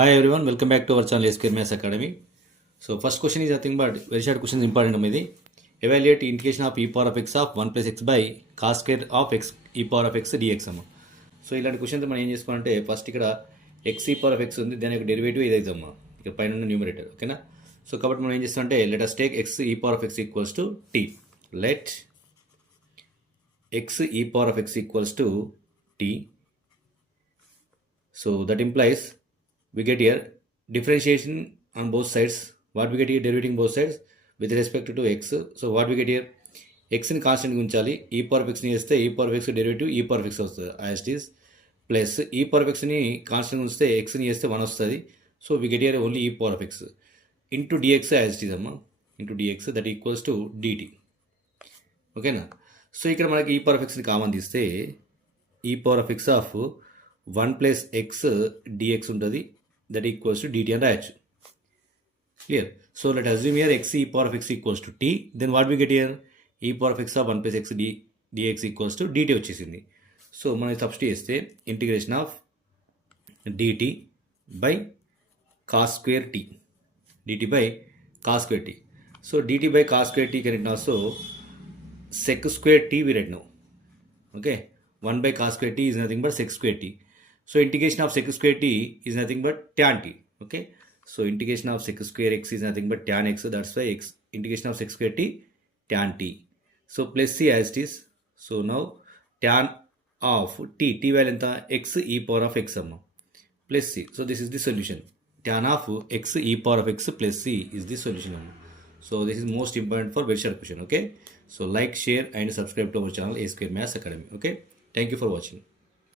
Hi everyone, welcome back to our channel SQL Maths Academy. So first question is nothing but very short question is important అనేది. Evaluate integration of e power of x of 1 plus x by cos square of x e power of x dx అమ్మ. So ఇలాంటి question మనం ఏం చేసుకోవాలంటే first ఇక్కడ x e power of x ఉంది, దాని యొక్క డెరివేటివ్ ఇదైతే అమ్మా ఇక్కడ పైన ఉన్న న్యూమరేటర్, ఓకేనా. సో కాబట్టి మనం ఏం చేస్తామంటే let us take x e power of x equals to t. Let x e power of x equals to t. So that implies we get here differentiation on both sides. What we get here, derivating both sides with respect to x. So what we get here, x ని constant ఉంచాలి, e power of x ని చేస్తే e power of x derivative e power of x వస్తుంది as it is, plus e power of x ని constant ఉంచితే x ని చేస్తే 1 వస్తుంది. So we get here only e power of x into dx as it is అమ్మా, into dx that equals to dt, ఓకేనా. So ఇక్కడ మనకి e power of x ని కామన్ తీస్తే e power of x of 1 plus x dx ఉంటుంది, that equals to dt అని రాయొచ్చు. Clear? So let us assume here x e power of x equals to t. Then what we get here? E power of x of 1 plus x dx equals to dt వచ్చేసింది. So మనం substitute చేస్తే integration of dt by cos square t, dt by cos square t. So dt by cos square t can written also sec square t we write now. Okay, 1 by cos square t is nothing but sec square t. So integration of sec square t is nothing but tan t. Okay, so integration of sec square x is nothing but tan x. So that's why x integration of sec square t tan t. So plus c as it is. So now tan of t value enta x e power of x amma plus c. So this is the solution. Tan of x e power of x plus c is the solution amma. So this is most important for very short question. Okay, so like, share and subscribe to our channel SQL Maths Academy. Okay, thank you for watching.